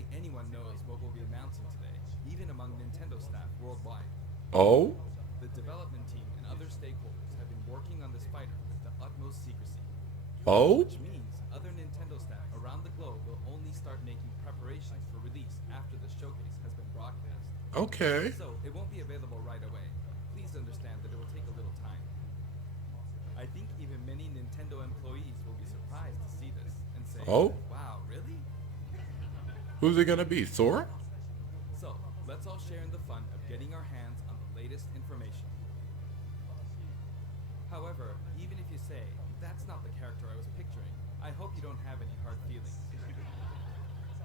hardly anyone knows what we'll be announcing today, even among Nintendo staff worldwide. Oh? The development team and other stakeholders have been working on this fighter with the utmost secrecy, Oh? which means other Nintendo staff around the globe will only start making preparations for release after the showcase has been broadcast. Okay. So, it won't be available right away. Please understand that it will take a little time. I think even many Nintendo employees will be surprised to see this and say, Oh? wow, really? Who's it gonna be? Sora? So, let's all share in the fun of getting our hands on the latest information. However, even if you say, that's not the character I was picturing, I hope you don't have any hard feelings.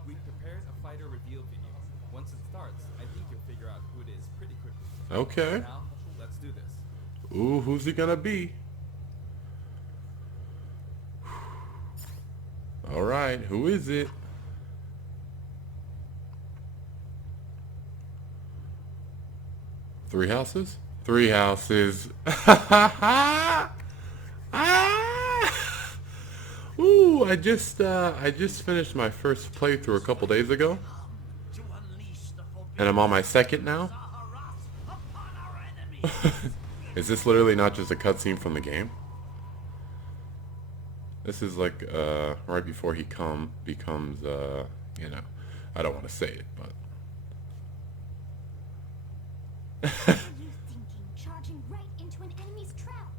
We've prepared a fighter reveal video. Once it starts, I think you'll figure out who it is pretty quickly. Okay. Now, let's do this. Ooh, who's it gonna be? Alright, who is it? Three houses? Three houses. Ah! Ooh, I just finished my first playthrough a couple days ago. And I'm on my second now. Is this literally not just a cutscene from the game? This is like right before he becomes you know, I don't want to say it, but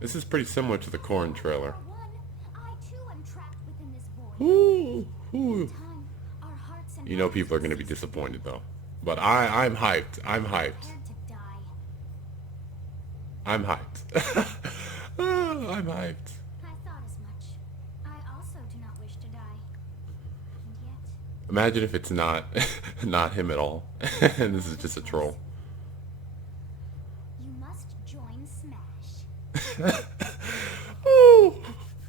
this is pretty similar to the Corn trailer. Ooh, ooh. You know people are going to be disappointed though. But I'm hyped. I'm hyped. I'm hyped. I'm hyped. I thought as much. I also do not wish to die. And yet, Imagine if it's not not him at all. And this is just a troll. you must join Smash. Ooh.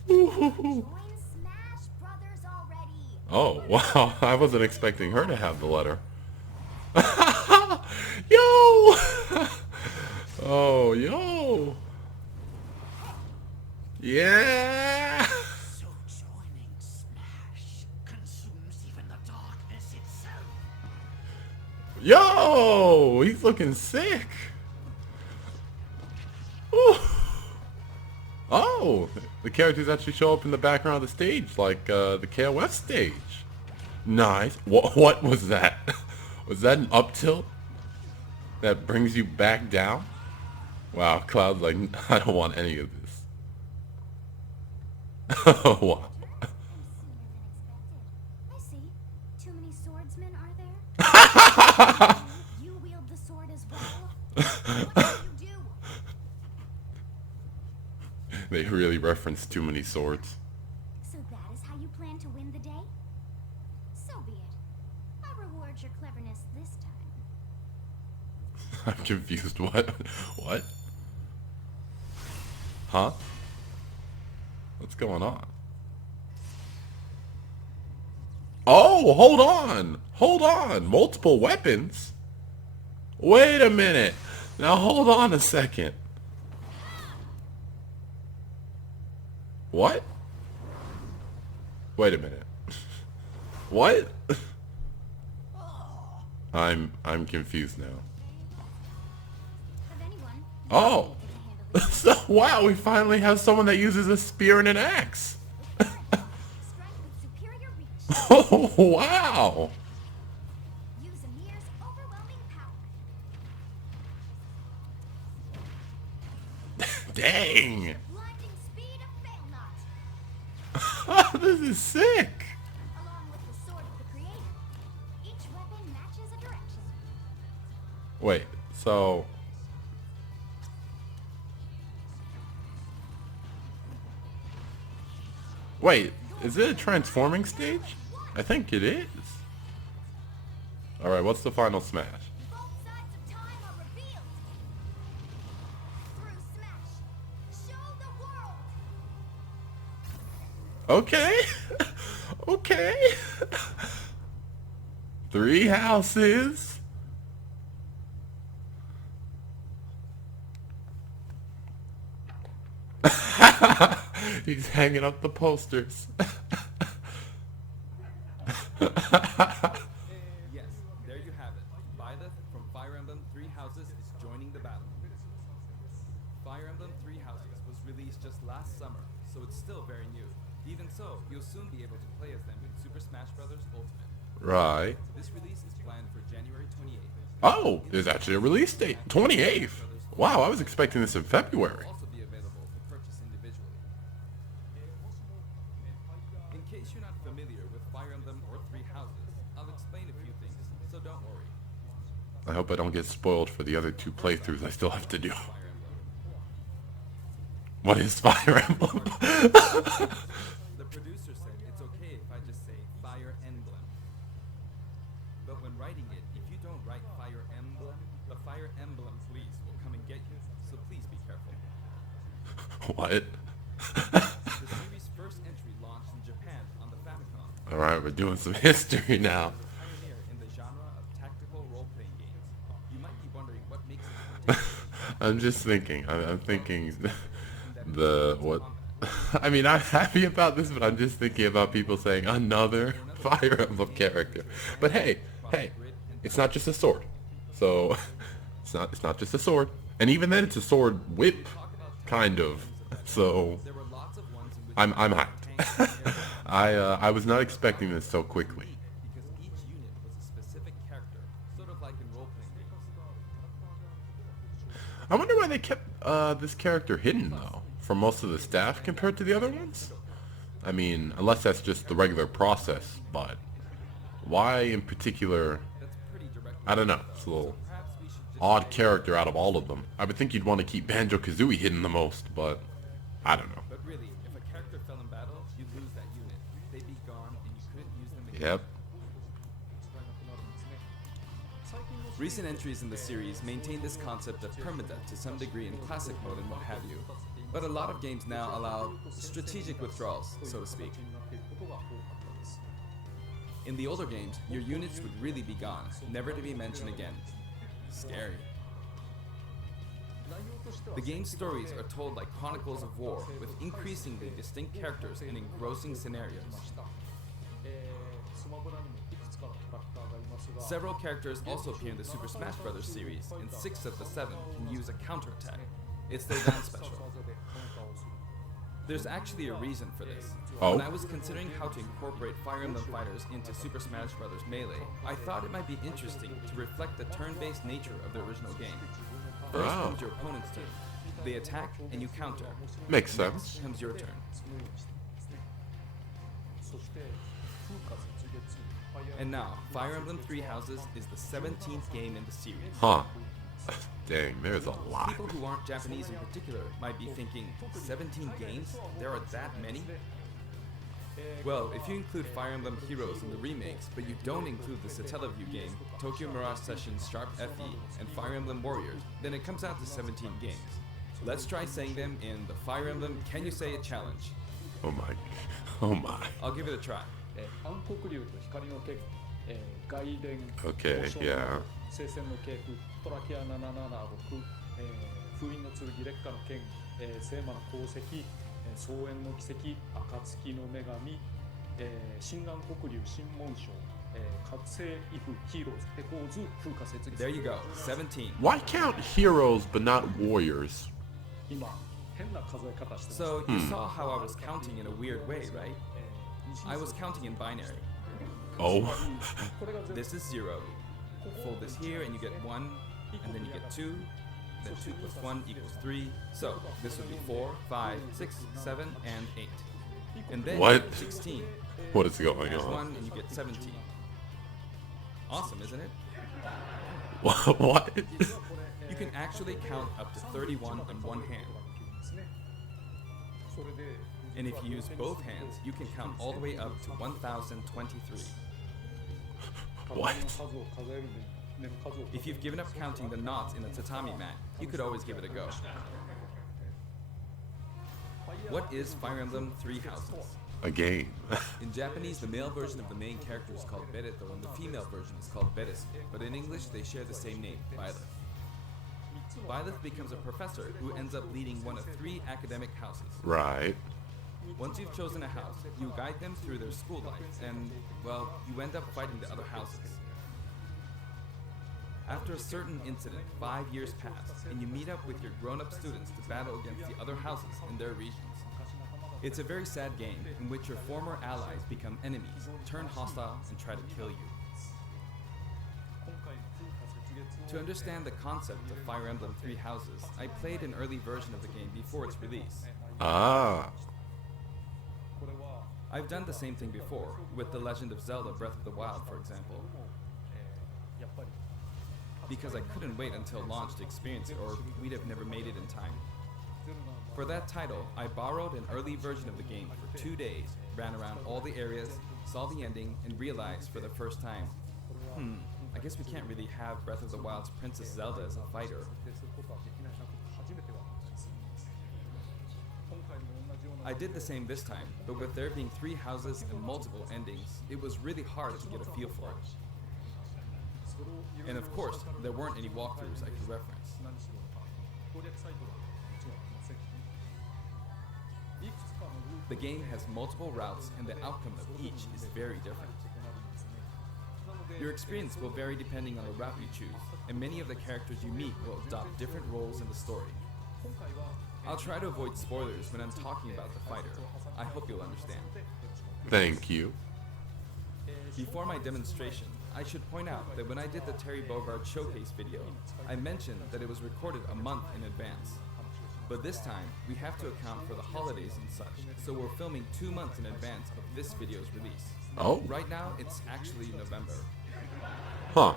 Join Smash Brothers already. Oh, wow. I wasn't expecting her to have the letter. Yo! Oh, yo! Yeah! So joining Smash consumes even the darkness itself. Yo! He's looking sick. Ooh. Oh, the characters actually show up in the background of the stage, like the KOF stage. Nice. What was that? Was that an up tilt that brings you back down? Wow, Cloud's like, I don't want any of this. Wow. I'm sooner than expected. I see. Too many swordsmen, are there? You wield the sword as well. What do you do? They really reference too many swords. So that is how you plan to win the day? So be it. I'll reward your cleverness this time. I'm confused. What? What? Huh? What's going on? Oh, hold on. Hold on. Multiple weapons? Wait a minute. Now hold on a second. What? Wait a minute. What? I'm confused now. Of anyone, Oh. you can handle So, wow, we finally have someone that uses a spear and an axe. this. Strike with superior reach. Oh, wow. Use Amir's overwhelming power. Dang. Blinding speed of Fail Not. This is sick. Along with the sword of the creator. Each weapon matches a direction. Wait, so... Wait, is it a transforming stage? I think it is. Alright, what's the final smash? Both sides of time are revealed. Through Smash, show the world. Okay. Okay. Three houses. He's hanging up the posters. still very new. Even so, you'll soon be able to play as them in Super Smash Bros. Ultimate. Right. This release is planned for January 28th. Oh, there's actually a release date. 28th. Wow, I was expecting this in February. Will also be available to purchase individually. In case you're not familiar with Fire Emblem or Three Houses, I'll explain a few things, so don't worry. I hope I don't get spoiled for the other 2 playthroughs I still have to do. Fire Emblem. What is Fire Emblem? The producer said it's okay if I just say Fire Emblem. But when writing it, if you don't write Fire Emblem, the Fire Emblem police will come and get you. So please be careful. What? The series' first entry launched in Japan on the Famicom. Alright, we're doing some history now. Pioneer in the genre of tactical role-playing games. You might be wondering what makes it particular. I'm just thinking. I'm thinking what? I mean, I'm happy about this, but I'm just thinking about people saying another Fire Emblem character. But hey, it's not just a sword. So it's not just a sword. And even then, it's a sword whip, kind of. So There were lots of ones in which I'm hyped. I was not expecting this so quickly. because each unit was a specific character, sort of like in role-playing games. I wonder why they kept this character hidden though, from most of the staff compared to the other ones. I mean, unless that's just the regular process, but why in particular? That's pretty direct. I don't know. It's a little Perhaps we should just odd character out of all of them. I would think you'd want to keep Banjo-Kazooie hidden the most, but I don't know. But really, if a character fell in battle, you'd lose that unit. They'd be gone, and you couldn't use them again. Yep. Recent entries in the series maintain this concept of permadeath to some degree in classic mode and what have you. But a lot of games now allow strategic withdrawals, so to speak. In the older games, your units would really be gone, never to be mentioned again. Scary. The game's stories are told like chronicles of war, with increasingly distinct characters and engrossing scenarios. Several characters also appear in the Super Smash Bros. Series, and 6 of the 7 can use a counterattack. It's their dance special. There's actually a reason for this. Oh. When I was considering how to incorporate Fire Emblem fighters into Super Smash Bros. Melee, I thought it might be interesting to reflect the turn-based nature of the original game. First Oh. comes your opponent's turn. They attack and you counter. Makes sense. Next comes your turn. And now, Fire Emblem Three Houses is the 17th game in the series. Huh. Dang, there's a lot. People who aren't Japanese in particular might be thinking, 17 games? There are that many? Well, if you include Fire Emblem Heroes in the remakes, but you don't include the Satellaview game, Tokyo Mirage Sessions Sharp FE, and Fire Emblem Warriors, then it comes out to 17 games. Let's try saying them in the Fire Emblem Can You Say It challenge. Oh my. Oh my. I'll give it a try. 暗黒竜と光の剣、外伝、 Okay, 王将 yeah. 聖戦の系譜、トラキア776、封印の剣、烈火の剣、聖魔の功績、草原の奇跡、暁の女神、新暗黒竜、新紋章、覚醒イフ、ヒーローズ、エコーズ、風化節 There you go, 17. Why count heroes but not warriors? 今、変な数え方してます。 So you saw how I was counting in a weird way, right? I was counting in binary. Oh. これが全部 This is 0. Fold this here and you get 1, and then you get 2, then 2 plus 1 equals 3. So this would be 4, 5, 6, 7, and 8. And then What? you get 16. What is going There's 1 on? and you get 17. Awesome, isn't it? What? You can actually count up to 31 on one hand. それで And if you use both hands, you can count all the way up to 1023. What? 数を数えるね、数を If you've given up counting the knots in a tatami mat, you could always give it a go. What is Fire Emblem Three Houses? A game. In Japanese, the male version of the main character is called Byleth, and the female version is called Byleth, but in English they share the same name, Byleth. Byleth becomes a professor who ends up leading one of 3 academic houses. Right. Once you've chosen a house, you guide them through their school life, and, well, you end up fighting the other houses. After a certain incident, 5 years pass, and you meet up with your grown-up students to battle against the other houses in their regions. It's a very sad game in which your former allies become enemies, turn hostile, and try to kill you. To understand the concept of Fire Emblem Three Houses, I played an early version of the game before its release. Ah. I've done the same thing before, with The Legend of Zelda Breath of the Wild, for example. Because I couldn't wait until launch to experience it, or we'd have never made it in time. For that title, I borrowed an early version of the game for 2 days, ran around all the areas, saw the ending, and realized for the first time, I guess we can't really have Breath of the Wild's Princess Zelda as a fighter. I did the same this time, but with there being 3 houses and multiple endings, it was really hard to get a feel for it. And of course, there weren't any walkthroughs I could reference. The game has multiple routes and the outcome of each is very different. Your experience will vary depending on the route you choose, and many of the characters you meet will adopt different roles in the story. I'll try to avoid spoilers when I'm talking about the fighter. I hope you'll understand. Thank you. Before my demonstration, I should point out that when I did the Terry Bogard showcase video, I mentioned that it was recorded a month in advance. But this time, we have to account for the holidays and such, so we're filming 2 months in advance of this video's release. Oh. Right now, it's actually November. Huh.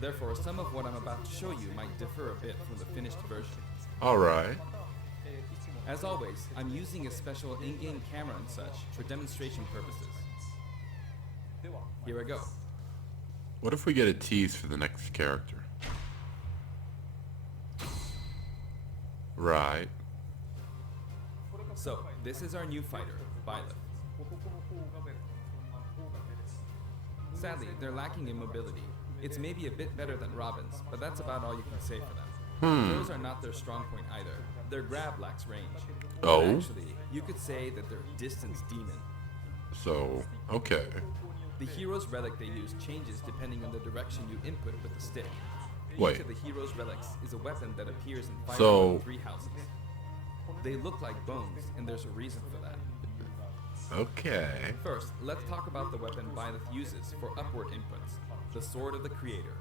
Therefore, some of what I'm about to show you might differ a bit from the finished version. Alright. As always, I'm using a special in-game camera and such for demonstration purposes. Here I go. What if we get a tease for the next character? Right. So, this is our new fighter, Byleth. Sadly, they're lacking in mobility. It's maybe a bit better than Robin's, but that's about all you can say for them. Throws are not their strong point either. Their grab lacks range. Oh? But actually, you could say that they're a distance demon. So, okay. The hero's relic they use changes depending on the direction you input with the stick. Wait. Each of the hero's relics is a weapon that appears in Fire So- Emblem Three Houses. They look like bones, and there's a reason for that. Okay. First, let's talk about the weapon Byleth uses for upward inputs, the Sword of the Creator.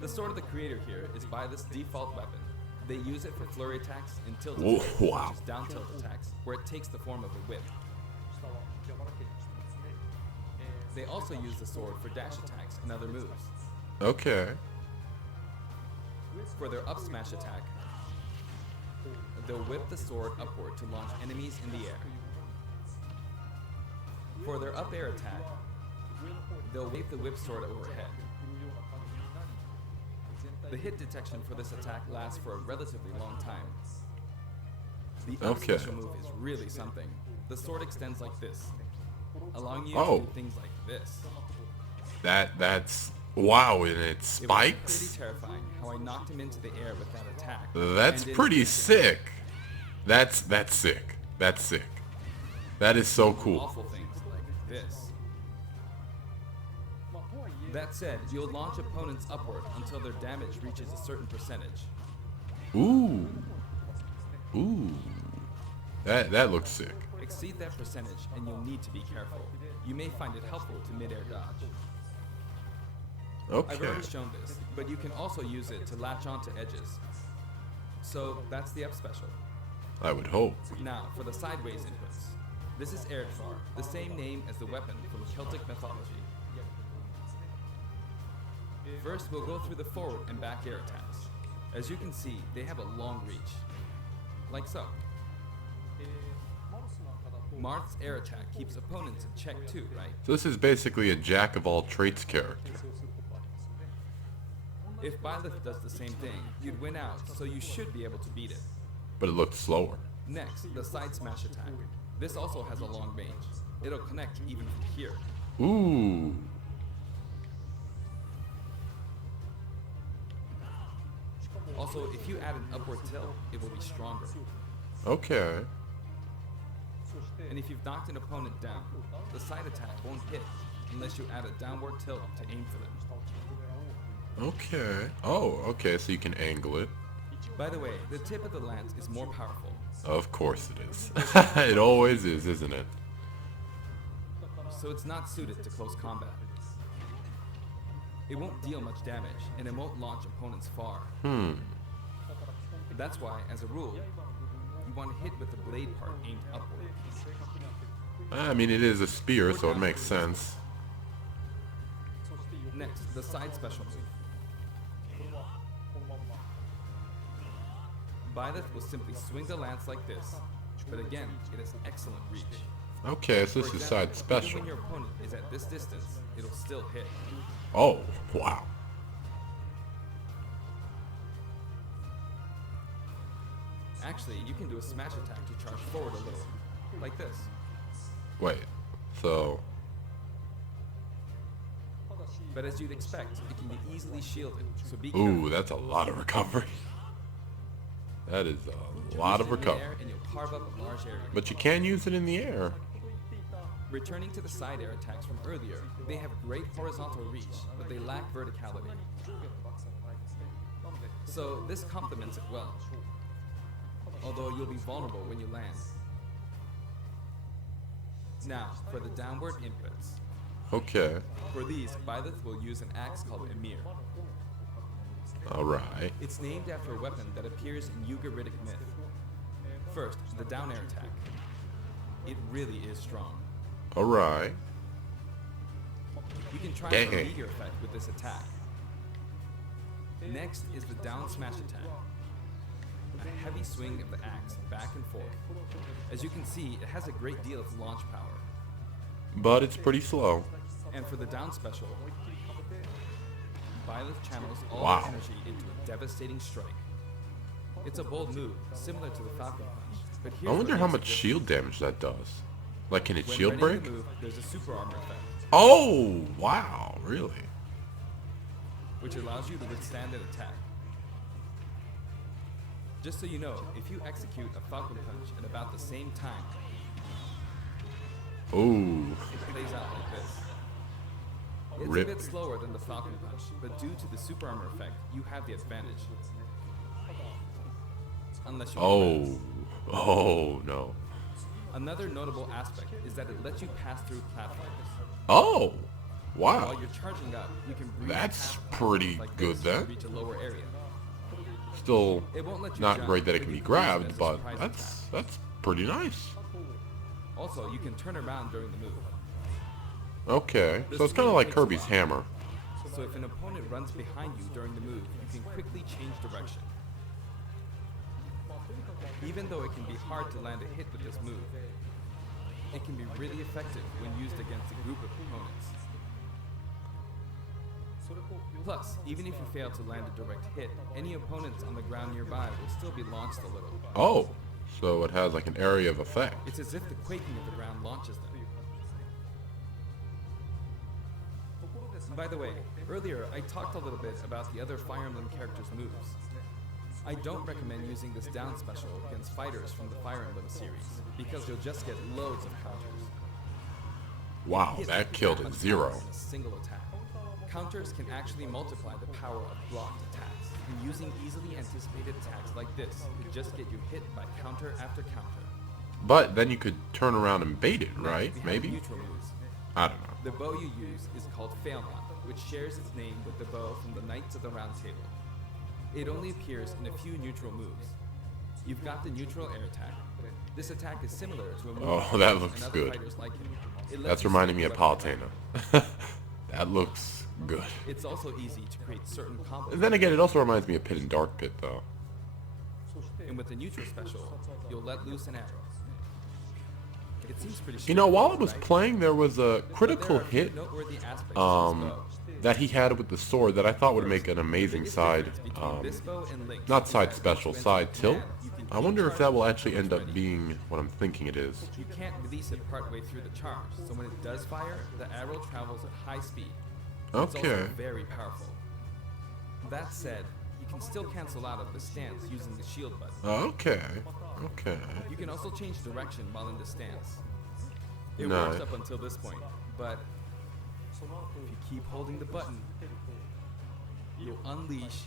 The Sword of the Creator here is Byleth's default weapon. They use it for flurry attacks and tilt Whoa, attacks, wow. which is down tilt attacks, where it takes the form of a whip. They also use the sword for dash attacks and other moves. Okay. For their up smash attack, they'll whip the sword upward to launch enemies in the air. For their up air attack, they'll wave the whip sword overhead. The hit detection for this attack lasts for a relatively long time. The up Okay. special move is really something. The sword extends like this, allowing you Oh. to do things like this. That's wow, and it It was spikes? pretty terrifying how I knocked him into the air with that attack. That's and in pretty addition, sick. That's sick. That's sick. That is so cool. Awful things like this. That said, you'll launch opponents upward until their damage reaches a certain percentage. Ooh. Ooh. That looks sick. Exceed that percentage and you'll need to be careful. You may find it helpful to mid-air dodge. I've Okay. already shown this, but you can also use it to latch onto edges. So that's the up special. I would hope. Now, for the sideways inputs. This is Erdvar, the same name as the weapon from Celtic mythology. First, we'll go through the forward and back air attacks. As you can see, they have a long reach. Like so. Marth's air attack keeps opponents in check too, right? So this is basically a jack of all traits character. If Byleth does the same thing, you'd win out, so you should be able to beat it. But it looks slower. Next, the side smash attack. This also has a long range. It'll connect even from here. Ooh. Also, if you add an upward tilt, it will be stronger. Okay. And if you've knocked an opponent down, the side attack won't hit unless you add a downward tilt to aim for them. Okay. Oh, okay, so you can angle it. By the way, the tip of the lance is more powerful, Of course it is. It always is, isn't it? so it's not suited to close combat. It won't deal much damage, and it won't launch opponents far. That's why, as a rule, you want to hit with the blade part aimed upward. I mean, it is a spear, so it makes sense. Next, the side special move. Byleth will simply swing the lance like this, but again, it has excellent reach. Okay, so this For is example, side even special. when your opponent is at this distance, it'll still hit. Oh, wow. Actually, you can do a smash attack to charge forward a little, like this. Wait, so... But as you'd expect, it can be easily shielded, so be Ooh, careful. that's a lot of recovery. That is a lot of Use it in the recovery. air and you'll carve up a large area. But you can use it in the air. Returning to the side air attacks from earlier, they have great horizontal reach, but they lack verticality. So this complements it well, although you'll be vulnerable when you land. Now, for the downward inputs. Okay, For these, Byleth will use an axe called Emir. alright. It's named after a weapon that appears in Ugaritic myth. First, the down air attack. It really is strong. Alright. You can try Dang. for a meteor effect with this attack. Next is the down smash attack. A heavy swing of the axe back and forth. As you can see, it has a great deal of launch power. But it's pretty slow. And for the down special, Byleth channels all Wow. the energy into a devastating strike. It's a bold move, similar to the Falcon Punch. But I here's wonder what how makes it much different. shield damage that does. Like, can it When shield running break? the move, there's a super armor effect, Oh, wow, really? which allows you to withstand an attack. Just so you know, if you execute a Falcon Punch at about the same time, Ooh, it plays out like this. It's Rip. a bit slower than the Falcon Punch, but due to the super armor effect, you have the advantage. Unless you oh, no. Another notable aspect is that it lets you pass through platforms. Oh, wow. While you're charging up, you can breeze That's past pretty platforms like good this then. to reach a lower area. Still It won't let you not jump, great that it but can you be can use it grabbed, as a but surprise that's pretty nice. Also, you can turn around during the move. Okay, so it's kind of like Kirby's hammer. So if an opponent runs behind you during the move, you can quickly change direction. Even though it can be hard to land a hit with this move, it can be really effective when used against a group of opponents. Plus, even if you fail to land a direct hit, any opponents on the ground nearby will still be launched a little. Oh, so it has like an area of effect. It's as if the quaking of the ground launches them. By the way, earlier I talked a little bit about the other Fire Emblem characters' moves. I don't recommend using this down special against fighters from the Fire Emblem series, because you'll just get loads of counters. Wow, Hit that killed it 0. in a single attack. Counters can actually multiply the power of blocked attacks, and using easily anticipated attacks like this could just get you hit by counter after counter. But then you could turn around and bait it, Next, right? we have Maybe? neutral moves. I don't know. The bow you use is called Phaelmon, which shares its name with the bow from the Knights of the Round Table. It only appears in a few neutral moves. You've got the neutral air attack. This attack is similar to a move Oh, that looks and other good. fighters like it. It lets That's you reminding select me of a weapon. Palutena. That looks good. It's also easy to create certain combos. And then again, it also reminds me of Pit and Dark Pit, though. And with the neutral special, you'll let loose an arrow. It seems pretty You know, while I was right? playing, there was a But critical there are a few hit noteworthy aspects to this bow. that he had with the sword that I thought would make an amazing Biggest side, difference between this bow and Link's not is side that special, once you side enter the tilt. command, you can I keep wonder if that will charging actually until end it's up ready. being what I'm thinking it is. You can't release it partway through the charge, so when it does fire, the arrow travels at high speed. It's Okay. also very powerful. That said, you can still cancel out of the stance using the shield button. Okay. Okay. You can also change direction while in the stance. It Nice. works up until this point, but if you keep holding the button, you'll unleash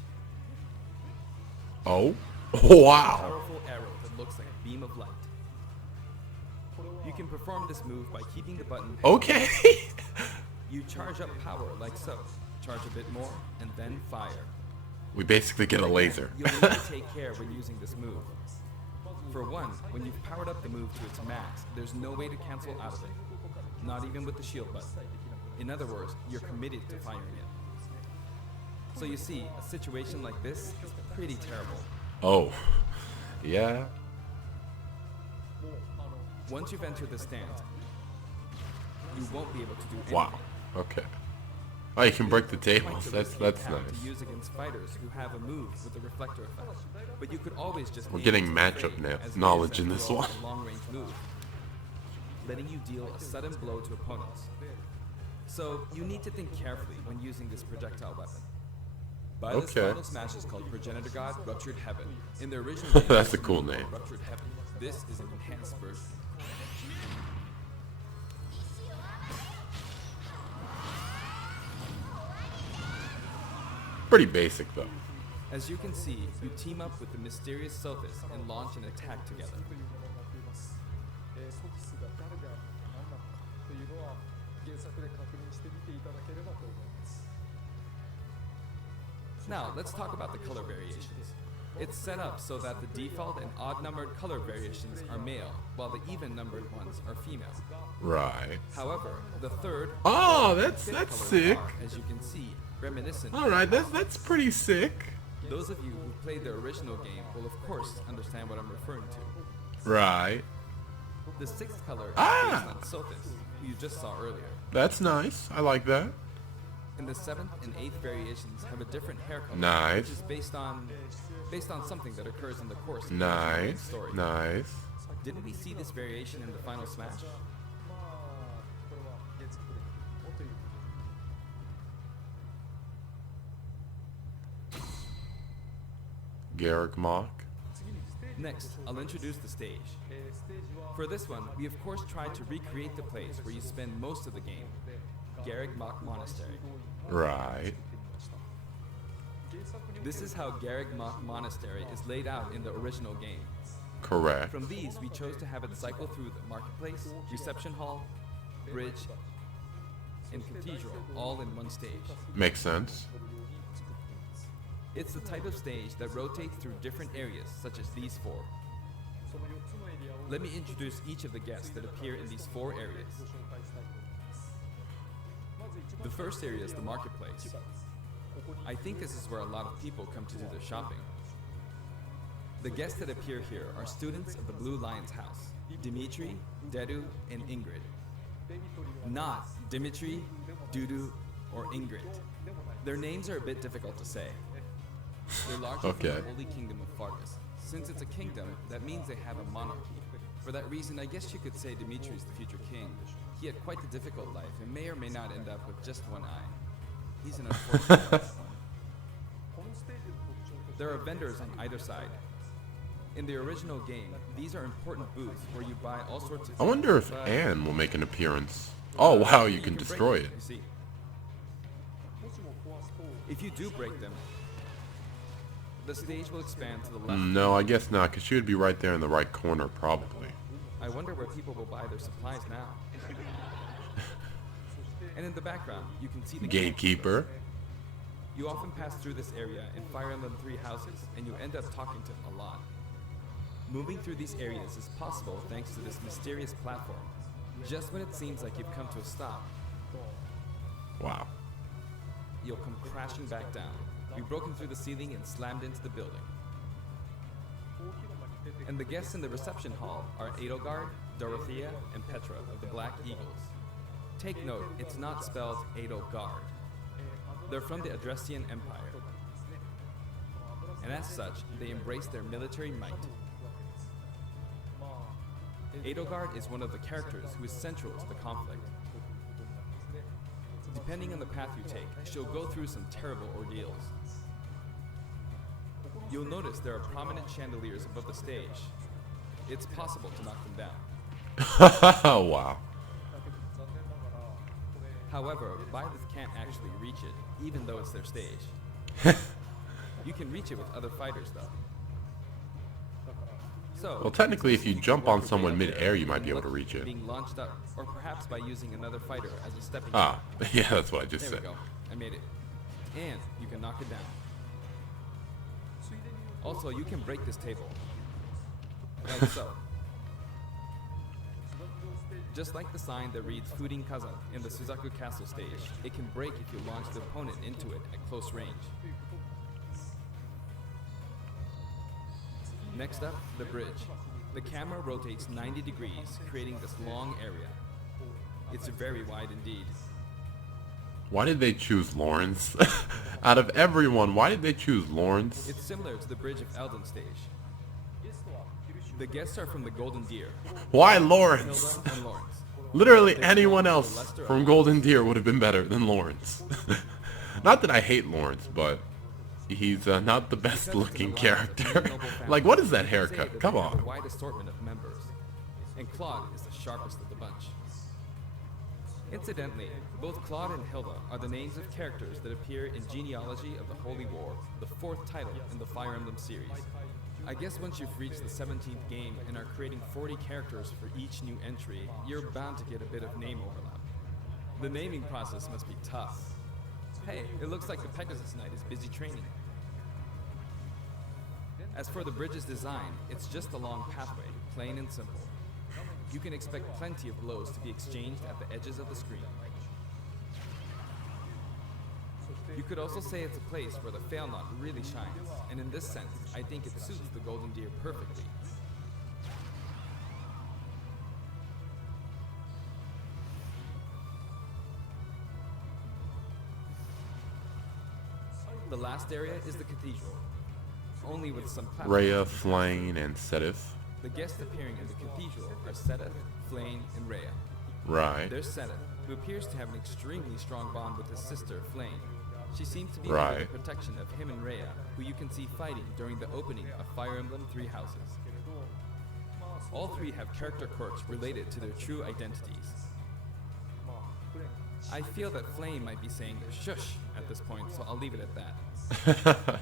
Oh? Wow. Powerful arrow that looks like a beam of light. You can perform this move by keeping the button. Okay. You charge up power like so. Charge a bit more, and then fire. We basically get a laser. You'll need to take care when using this move. For one, when you've powered up the move to its max, there's no way to cancel out of it. Not even with the shield button. In other words, you're committed to firing it. So you see, a situation like this is pretty terrible. Oh. Yeah. Once you've entered the stance, you won't be able to do anything. Wow. Okay. Oh, you can break the Quite tables. the That's risky nice. attack to use against fighters who have a move with a reflector effect. But you could always just We're aim getting to matchup evade, as it is knowledge after in this all one. a long-range move, letting you deal a sudden blow to opponents. So you need to think carefully when using this projectile weapon. Byleth's Okay. final smash is called Progenitor God Ruptured Heaven. In the original game, That's a it was cool called name. Ruptured Heaven. This is an enhanced version. Pretty basic though. As you can see, you team up with the mysterious Sophist and launch an attack together. ソフィスが誰であるのか何なのかというのは原作で確認してみていただければと思います。 Now, let's talk about the color variations. It's set up so that the default and odd-numbered color variations are male, while the even-numbered ones are female. Right. However, the third Oh, fifth that's colors sick. are, as you can see, reminiscent. All right, that's pretty sick. Those of you who played the original game will of course understand what I'm referring to. Right. The sixth color is Ah! based on Sophist, who you just saw earlier. That's nice. I like that. And the seventh and eighth variations have a different hair color, Nice. which is based on something that occurs in the course of the original main Nice. story. Nice. Didn't we see this variation in the final smash? まあこれは原作でもという Garrick Mock. 次にステージ Next, I'll introduce the stage. ステージは For this one, we of course tried to recreate the place where you spend most of the game, Garrick Mach Monastery. Right. 原作に This is how Garrick Mach Monastery is laid out in the original game. Correct. From these, we chose to have it cycle through the marketplace, reception hall, bridge, and cathedral, all in one stage. Makes sense. It's the type of stage that rotates through different areas, such as these four. その4つのエリアを Let me introduce each of the guests that appear in these four areas. ご紹介したいと思いますまず一 The 番 first area is the marketplace. ここに I think this is where a lot of people come to do their shopping. The guests that appear here are students of the Blue Lion's house, Dimitri, Dedu, and Ingrid. デミトリは Not Dimitri, Dudu, or Ingrid. Their names are a bit difficult to say. They're largely Okay. from the Holy Kingdom of Fargus. Since it's a kingdom, that means they have a monarchy. For that reason, I guess you could say Dimitri is the future king. He had quite the difficult life and may or may not end up with just one eye. He's an unfortunate one. このステージの特徴として There are vendors on either side. In the original game, these are important booths where you buy all sorts of I wonder if but- Anne will make an appearance. Oh wow, you can break destroy them, it. you see. もしも壊すと If you do break them, the stage will expand to the left. No, I guess not, because she would be right there in the right corner, probably. I wonder where people will buy their supplies now. And in the background, you can see the gate. Gatekeeper. You often pass through this area in Fire Emblem 3 houses, and you end up talking to them a lot. Moving through these areas is possible thanks to this mysterious platform. Just when it seems like you've come to a stop, Wow. you'll come crashing back down. Be broken through the ceiling and slammed into the building. 大広間に出て And the guests in the reception hall are Edelgard, Dorothea, and Petra of the Black Eagles. Take note, it's not spelled Edelgard. They're from the Adressian Empire. And as such, they embrace their military might. まあ Edelgard is one of the characters who is central to the conflict. Depending on the path you take, she'll go through some terrible ordeals. You'll notice there are prominent chandeliers above the stage. It's possible to knock them down. Wow. だけど残念ながらこれ However, Byleth can't actually reach it, even though it's their stage. You can reach it with other fighters, though. So, Well, technically, if you jump on work your way someone up mid-air, there, you might be able to look, reach it. Being launched up, or perhaps by using another fighter as a stepping Ah, stone. yeah, that's what I just There we said. go. I made it. And you can knock it down. Also, you can break this table. Like so. Just like the sign that reads Furin Kaza in the Suzaku Castle stage, it can break if you launch the opponent into it at close range. Next up, the bridge. The camera rotates 90 degrees, creating this long area. It's very wide indeed. Why did they choose Lawrence? Out of everyone, why did they choose Lawrence? It's similar to the bridge of Elden stage. The guests are from the Golden Deer, Why Lawrence? Hilda and Lawrence. Literally anyone else from Golden Deer would have been better than Lawrence. Not that I hate Lawrence, but he's not the best looking character. Like, what is that haircut? Come A on. wide assortment of members, and Claude is the sharpest of the bunch. Incidentally, both Claude and Hilda are the names of characters that appear in Genealogy of the Holy War, the 4th title in the Fire Emblem series. I guess once you've reached the 17th game and are creating 40 characters for each new entry, you're bound to get a bit of name overlap. The naming process must be tough. Hey, it looks like the Pegasus Knight is busy training. As for the bridge's design, it's just a long pathway, plain and simple. You can expect plenty of blows to be exchanged at the edges of the screen. You could also say it's a place where the fail knot really shines, and in this sense, I think it suits the Golden Deer perfectly. The last area is the cathedral, only with some platforms. Rhea, Flane, and Sedith. The guests appearing in the cathedral are Sedith, Flane, and Rhea. Right. There's Sedith, who appears to have an extremely strong bond with his sister, Flane. She seems to be Right. under the protection of him and Rhea, who you can see fighting during the opening of Fire Emblem Three Houses. All three have character quirks related to their true identities. I feel that Flame might be saying shush at this point, so I'll leave it at that.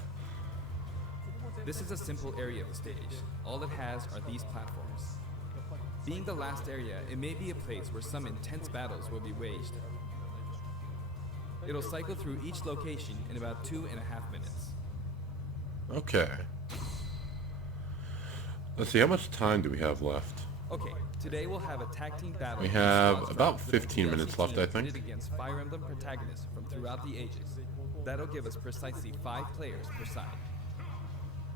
This is a simple area of the stage. All it has are these platforms. Being the last area, it may be a place where some intense battles will be waged. It'll cycle through each location in about 2.5 minutes. Okay. Let's see, how much time do we have left? Okay, today we'll have a tag team battle. We with have Squad about Strike with 15 the minutes DLC left, I team think. pitted against Fire Emblem protagonists from throughout the ages. That'll give us precisely 5 players per side.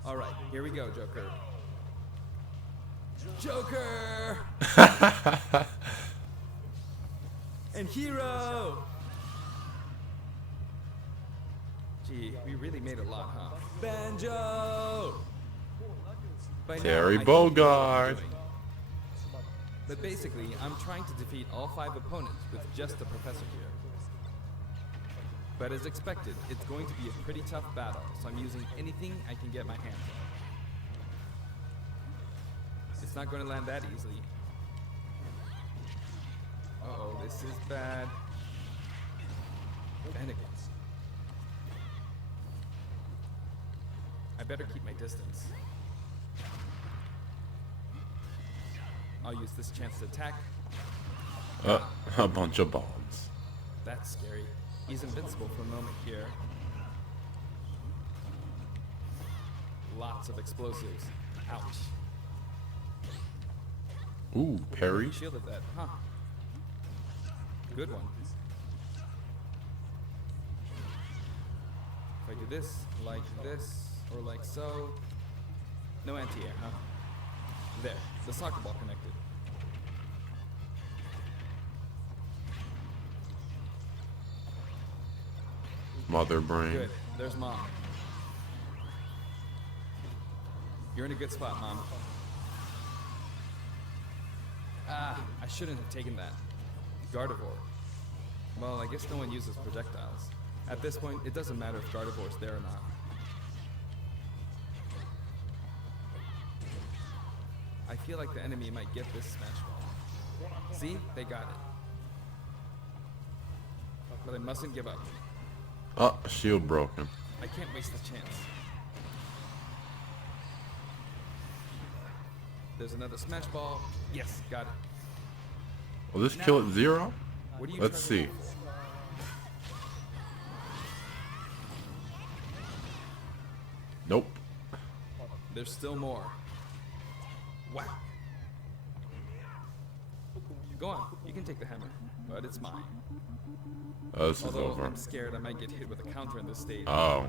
Alright, here we go, Joker. Joker! And Hero! Gee, we really made a lot, huh? Banjo! By now, Terry I think you know what I'm Bogard. doing. But basically, I'm trying to defeat all 5 opponents with just the professor here. But as expected, it's going to be a pretty tough battle, so I'm using anything I can get my hands on. It's not going to land that easily. Uh-oh, this is bad. Bennigan's. I better keep my distance. I'll use this chance to attack. A bunch of bombs. That's scary. He's invincible for a moment here. Lots of explosives. Ouch. Ooh, parry. He shielded that, huh? Good one. If I do this, or like so. No anti-air, huh? There, the soccer ball connected. Mother brain. Good, there's Mom. You're in a good spot, Mom. Ah, I shouldn't have taken that. Gardevoir. Well, I guess no one uses projectiles. At this point, it doesn't matter if Gardevoir's there or not. I feel like the enemy might get this smash ball. See? They got it. But I mustn't give up. Oh, shield broken. I can't waste the chance. There's another smash ball. Yes, got it. Will this kill at 0? What are you Let's see. charging for? Nope. There's still more. Whack. Go on, you can take the hammer, but it's mine. Oh, this is Although over. I'm scared I might get hit with a counter in this stage. Oh.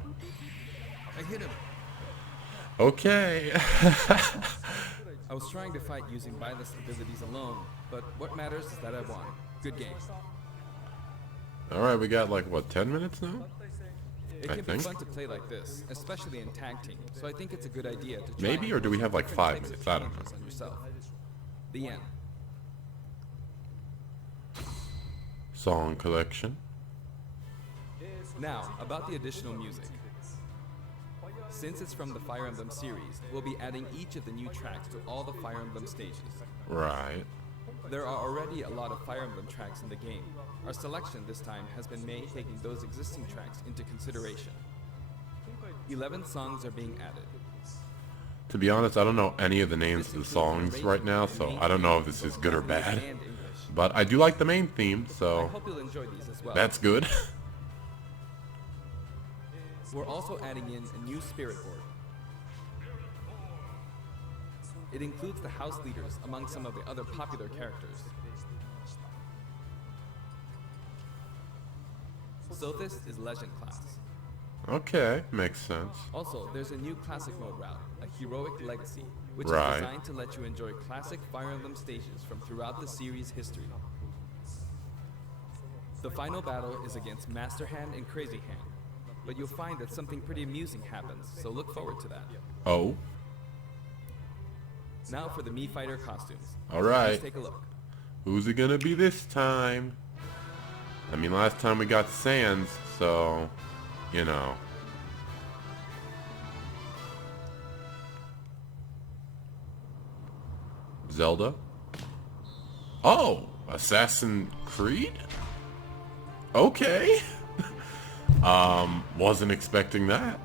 I hit him. Okay. I was trying to fight using Byleth's abilities alone, but what matters is that I won. Good game. Alright, we got like, what, 10 minutes now? It I can be think. fun to play like this, especially in tag team, so I think it's a good idea to try Maybe, and or do we have like different 5 types of minutes? I don't challenges know. on yourself. The end. Song collection. Now, about the additional music. Since it's from the Fire Emblem series, we'll be adding each of the new tracks to all the Fire Emblem stages. Right. There are already a lot of Fire Emblem tracks in the game. Our selection this time has been made taking those existing tracks into consideration. 11 songs are being added. To be honest, I don't know any of the names of the This songs includes right now, the so main I don't know if theme, this is good or bad. and English. But I do like the main theme, I so hope you'll enjoy these as well. that's good. We're also adding in a new spirit board. It includes the house leaders among some of the other popular characters. Sothis is Legend class. Okay, makes sense. Also, there's a new classic mode route, a heroic legacy, which Right. is designed to let you enjoy classic Fire Emblem stages from throughout the series' history. The final battle is against Master Hand and Crazy Hand, but you'll find that something pretty amusing happens, so look forward to that. Oh, Now for the Mii Fighter costumes. alright. Let's take a look. Who's it gonna be this time? I mean, last time we got Sans, so, you know. Zelda? Oh, Assassin's Creed? Okay. Wasn't expecting that.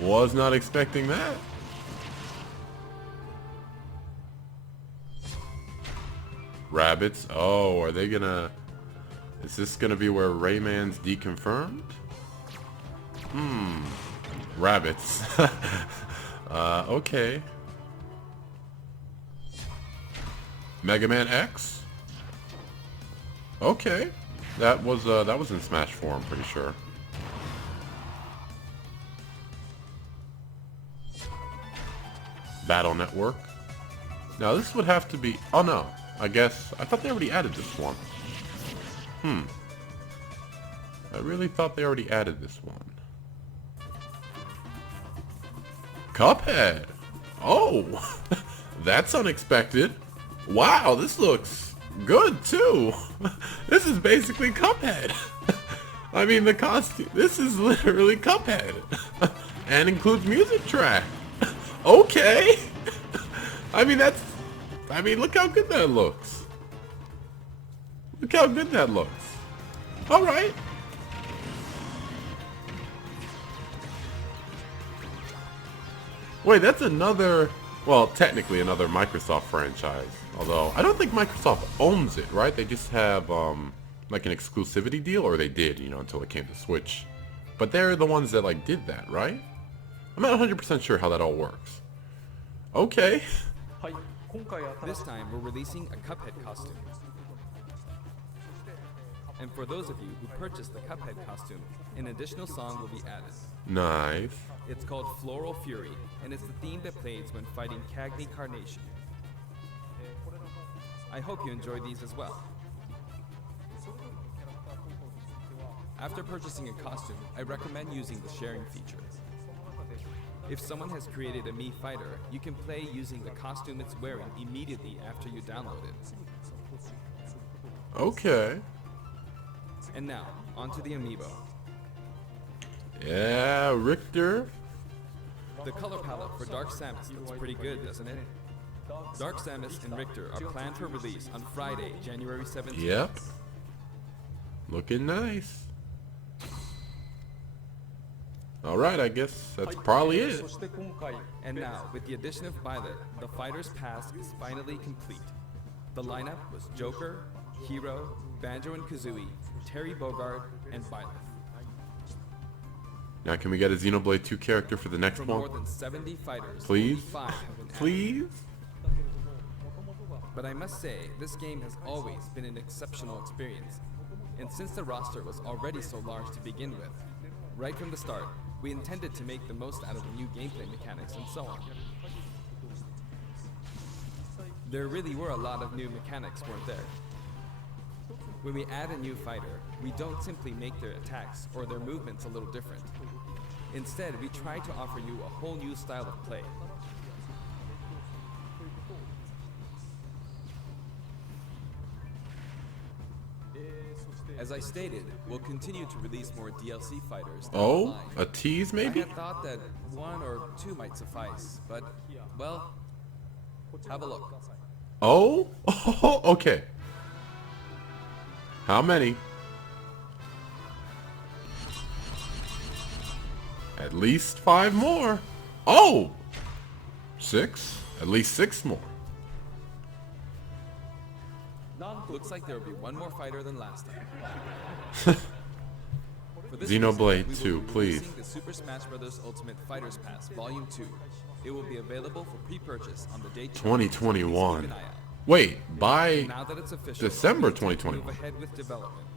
Was not expecting that. Rabbits? Oh, are they gonna... Is this gonna be where Rayman's deconfirmed? Rabbits. Okay. Mega Man X? Okay. That was in Smash 4, I'm pretty sure. Battle Network. Now this would have to be... Oh no. I guess... I thought they already added this one. I really thought they already added this one. Cuphead! Oh! That's unexpected. Wow, this looks good too. This is basically Cuphead. I mean, the costume... This is literally Cuphead. And includes music track. Okay! I mean, that's... I mean, look how good that looks. Look how good that looks. Alright. Wait, that's another... Well, technically another Microsoft franchise. Although, I don't think Microsoft owns it, right? They just have, like an exclusivity deal, or they did, you know, until it came to Switch. But they're the ones that, like, did that, right? I'm not 100% sure how that all works. Okay. はい今回新 This しい time, we're releasing a Cuphead costume. And for those of you who purchased the Cuphead costume, an additional song will be added. Nice. It's called Floral Fury, and it's the theme that plays when fighting Cagney Carnation. I hope you enjoy these as well. After purchasing a costume, I recommend using the sharing feature. If someone has created a Mii Fighter, you can play using the costume it's wearing immediately after you download it. Okay. And now, onto the amiibo. Yeah, Richter. The color palette for Dark Samus looks pretty good, doesn't it? Dark Samus and Richter are planned for release on Friday, January 17th. Yep. Looking nice. Alright, I guess that's probably そ it. して今回 And now, with the addition of Byleth, the Fighters Pass is finally complete. The lineup was Joker, Hero, Banjo and Kazooie, Terry Bogard, and Byleth. Now can we get a Xenoblade 2 character for the next From more one? than 70 fighters, Please? 85 have been added. Please? But I must say, this game has always been an exceptional experience. And since the roster was already so large to begin with, right from the start, we intended to make the most out of the new gameplay mechanics and so on. There really were a lot of new mechanics, weren't there? When we add a new fighter, we don't simply make their attacks or their movements a little different. Instead, we try to offer you a whole new style of play. As I stated, we'll continue to release more DLC fighters down the Oh? line. A tease I maybe? had thought that 1 or 2 might suffice, but, well, have a look. Oh? Okay. How many? At least 5 more. Oh! 6? At least 6 more. なんと Looks like there will be 1 more fighter than last time. For this Xenoblade reason, 2, we will be please. releasing the Super Smash Bros. Ultimate Fighters Pass Volume 2. It will be available for pre-purchase on the date. 2021. Keep an eye out. Wait, by Now that it's official, December we intend to 2021. move ahead with development.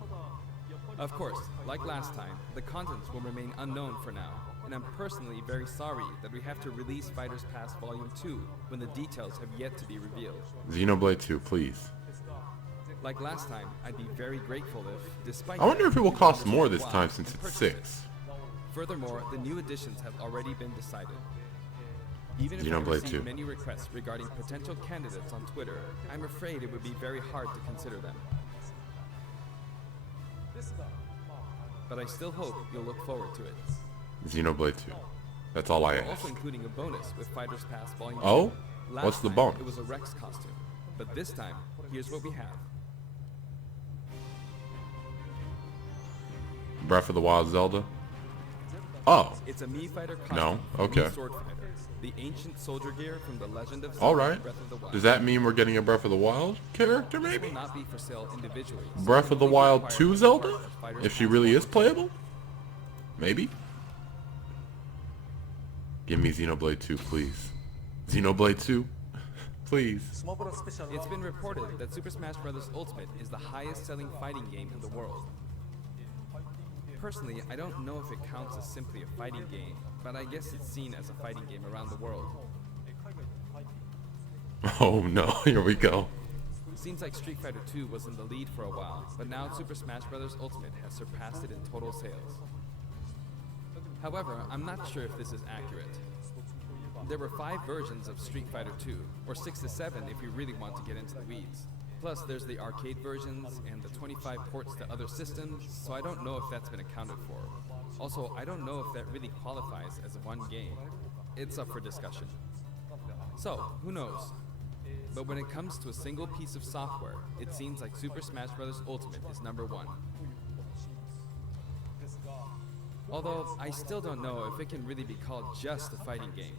Of course, like last time, the contents will remain unknown for now, and I'm personally very sorry that we have to release Fighters Pass Volume 2 when the details have yet to be revealed. Xenoblade 2, please. Like last time, I'd be very grateful if, despite I wonder that, if it will you cost understand more this why time since and it's purchase it. 6. Furthermore, the new additions have already been decided. Even if I Xenoblade receive 2. many requests regarding potential candidates on Twitter, I'm afraid it would be very hard to consider them. But I still hope you'll look forward to it. Xenoblade 2. That's all I We're also ask. including a bonus with Fighters Pass Volume 2. Oh? Last What's the time, bonus? It was a Rex costume. But this time, here's what we have. Breath of the Wild Zelda? Oh. It's a Mii Fighter costume No? from Okay. Mii Sword Fighter, the ancient soldier gear from the Legend of Zelda Alright. Breath of the Wild. Does that mean we're getting a Breath of the Wild character This maybe? will not be for sale individually. so Breath it of the will be Wild required 2 to be Zelda? part of Fighters If she Pass really is Volume 2. playable? Maybe? Give me Xenoblade 2, please. Xenoblade 2? Please. スマブラスペシャル It's been reported that Super Smash Bros. Ultimate is the highest-selling fighting game in the world. Personally, I don't know if it counts as simply a fighting game, but I guess it's seen as a fighting game around the world. Oh no, here we go. Seems like Street Fighter 2 was in the lead for a while, but now Super Smash Bros. Ultimate has surpassed it in total sales. However, I'm not sure if this is accurate. There were 5 versions of Street Fighter 2, or 6 to 7 if you really want to get into the weeds. Plus, there's the arcade versions and the 25 ports to other systems, so I don't know if that's been accounted for. Also, I don't know if that really qualifies as one game. It's up for discussion. So, who knows? But when it comes to a single piece of software, it seems like Super Smash Bros. Ultimate is #1. Although, I still don't know if it can really be called just a fighting game.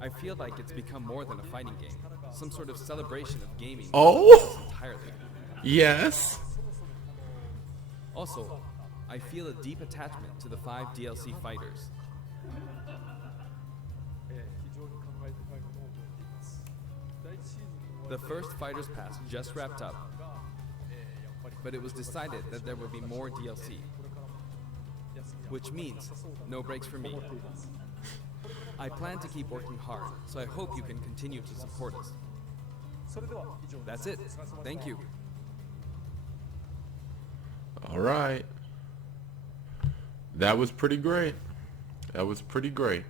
I feel like it's become more than a fighting game, some sort of celebration of gaming Oh? entirely. Yes. Also, I feel a deep attachment to the 5 DLC fighters. The first Fighters Pass just wrapped up, but it was decided that there would be more DLC, which means no breaks for me. I plan to keep working hard, so I hope you can continue to support us. That's it. Thank you. All right. That was pretty great. That was pretty great.